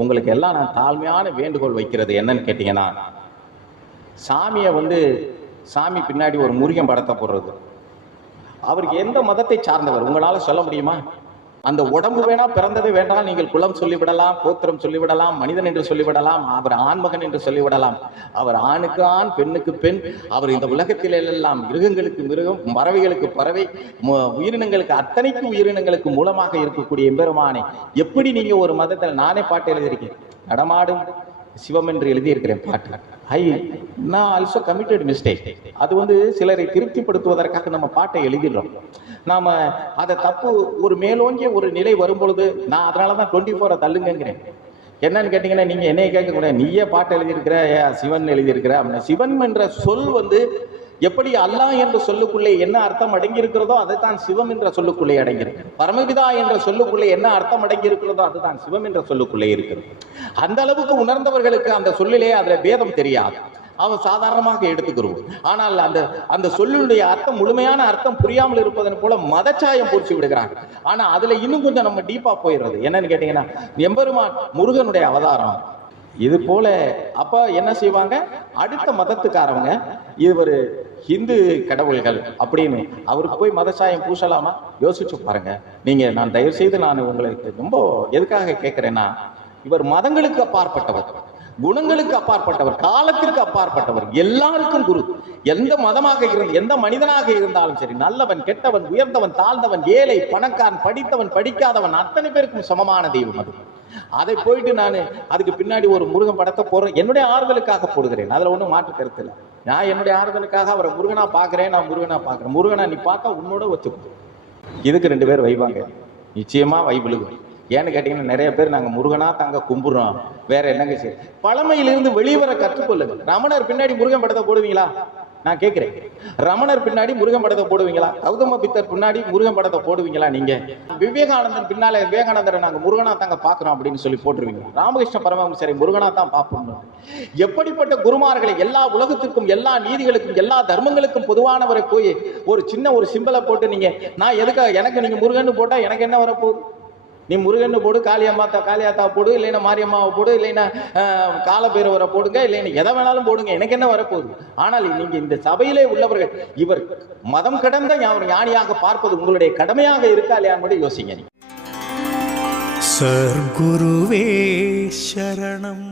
உங்களுக்கு எல்லாம் நான் தாழ்மையான வேண்டுகோள் வைக்கிறது என்னன்னு கேட்டீங்கன்னா, சாமி பின்னாடி ஒரு முருகன் படத்தை போடுறது, அவருக்கு எந்த மதத்தை சார்ந்தவர் உங்களால சொல்ல முடியுமா? அந்த உடம்பு வேணா பிறந்தது வேண்டாம், நீங்கள் குலம் சொல்லிவிடலாம், கோத்திரம் சொல்லிவிடலாம், மனிதன் என்று சொல்லிவிடலாம், அவர் ஆண்மகன் என்று சொல்லிவிடலாம். அவர் ஆணுக்கு ஆண், பெண்ணுக்கு பெண். அவர் இந்த உலகத்தில் எல்லாம் மிருகங்களுக்கு மிருகம், பறவைகளுக்கு பறவை, உயிரினங்களுக்கு அத்தனைக்கு உயிரினங்களுக்கு மூலமாக இருக்கக்கூடிய எம்பெருமானை எப்படி நீங்க ஒரு மதத்தில், நானே பாட்டு எழுதியிருக்கேன், நடமாடும் சிவம் என்று எழுதியிருக்கிறேன் பாட்டு. நான் ஆல்சோ கமிட்டட் மிஸ்டேக். அது சிலரை திருப்திப்படுத்துவதற்காக நம்ம பாட்டை எழுதிடுறோம். நாம அதை தப்பு ஒரு மேலோங்கிய ஒரு நிலை வரும்பொழுது நான் அதனாலதான் 24 தள்ளுங்கிறேன். என்னன்னு கேட்டீங்கன்னா, நீங்க என்னைய கேட்க கூடாது, நீயே பாட்டு எழுதியிருக்கிற, சிவன் எழுதியிருக்கிற அப்படின்னா, சிவன் என்ற சொல் எப்படி அல்லாஹ் என்ற சொல்லுக்குள்ளே என்ன அர்த்தம் அடங்கி இருக்கிறதோ அதுதான் சிவம் என்ற சொல்லுக்குள்ளே அடங்கியிருக்கு. பரமபிதா என்ற சொல்லுக்குள்ளே என்ன அர்த்தம் அடங்கி இருக்கிறதோ அதுதான் சிவம் என்ற சொல்லுக்குள்ளே இருக்கிறது. அந்த அளவுக்கு உணர்ந்தவர்களுக்கு அந்த சொல்லிலே அதுல பேதம் தெரியாது, அவன் சாதாரணமாக எடுத்துக்கிறோம். ஆனால் அந்த சொல்லுடைய அர்த்தம், முழுமையான அர்த்தம் புரியாமல் இருப்பதன் போல மதச்சாயம் பூர்ச்சி விடுகிறாங்க. ஆனா அதுல இன்னும் கொஞ்சம் நம்ம டீப்பா போயிடுறது. என்னன்னு கேட்டீங்கன்னா, எம்பெருமான் முருகனுடைய அவதாரம் இது போல. அப்ப என்ன செய்வாங்க, அடுத்த மதத்துக்காரவங்க இவர் ஹிந்து கடவுள்கள் அப்படின்னு அவருக்கு போய் மதச்சாயம் பூசலாமா? யோசிச்சு பாருங்க நீங்க. நான் தயவு செய்து நான் உங்களுக்கு ரொம்ப எதுக்காக கேட்கிறேன்னா, இவர் மதங்களுக்கு அப்பாற்பட்டவர், குணங்களுக்கு அப்பாற்பட்டவர், காலத்திற்கு அப்பாற்பட்டவர், எல்லாருக்கும் குரு. எந்த மதமாக இருந்து எந்த மனிதனாக இருந்தாலும் சரி, நல்லவன் கெட்டவன், உயர்ந்தவன் தாழ்ந்தவன், ஏழை பணக்காரன், படித்தவன் படிக்காதவன், அத்தனை பேருக்கும் சமமான தெய்வம் அது. அதை போயிட்டு நான் அதுக்கு பின்னாடி ஒரு முருகன் படத்தை போடுறேன், என்னுடைய ஆறுதலுக்காக போடுகிறேன், அதுல ஒன்றும் மாற்று கருத்து இல்லை. நான் என்னுடைய ஆறுதலுக்காக அவரை முருகனா பாக்குறேன், நான் முருகனா பாக்குறேன். முருகனா நீ பார்த்தா உன்னோட வச்சுக்கோ, இதுக்கு 2 பேர் வைவாங்க, நிச்சயமா வைவிழுகும். ஏன்னு கேட்டீங்கன்னா, நிறைய பேர் நாங்க முருகனா தாங்க கும்பிடுறோம், வேற என்னங்க சரி. பழமையிலிருந்து வெளிவர கற்றுக்கொள்ளுங்க. ரமணர் பின்னாடி முருகன் படத்தை போடுவீங்களா? நான் கேட்கிறேன், ரமணர் பின்னாடி முருகன் படத்தை போடுவீங்களா? கௌதம பித்தர் பின்னாடி முருகன் படத்தை போடுவீங்களா? நீங்க விவேகானந்தன் பின்னால விவேகானந்தரை நாங்க முருகனா தாங்க பாக்குறோம் அப்படின்னு சொல்லி போட்டுருவீங்க. ராமகிருஷ்ண பரமஹம்சரை முருகனா தான் பார்ப்போம். எப்படிப்பட்ட குருமார்களை, எல்லா உலகத்திற்கும், எல்லா நீதிகளுக்கும், எல்லா தர்மங்களுக்கும் பொதுவானவரை போய் ஒரு சின்ன ஒரு சிம்பலை போட்டு நீங்க, நான் எதுக்காக, எனக்கு நீங்க முருகன் போட்டா எனக்கு என்ன வரப்போகுது? நீ முருகன் போடு, காளியாத்தா போடு, இல்லைன்னா மாரியம்மாவை போடு, இல்லைன்னா காலபைரவரை போடுங்க, இல்லைன்னா எதை வேணாலும் போடுங்க, எனக்கு என்ன வரப்போகுது? ஆனால் நீங்க இந்த சபையிலே உள்ளவர்கள் இவர் மதம் கடந்த ஞானியாக பார்ப்பது உங்களுடைய கடமையாக இருக்கா இல்லையான்னு கூட யோசிங்க. சர்க்குருவே சரணம்.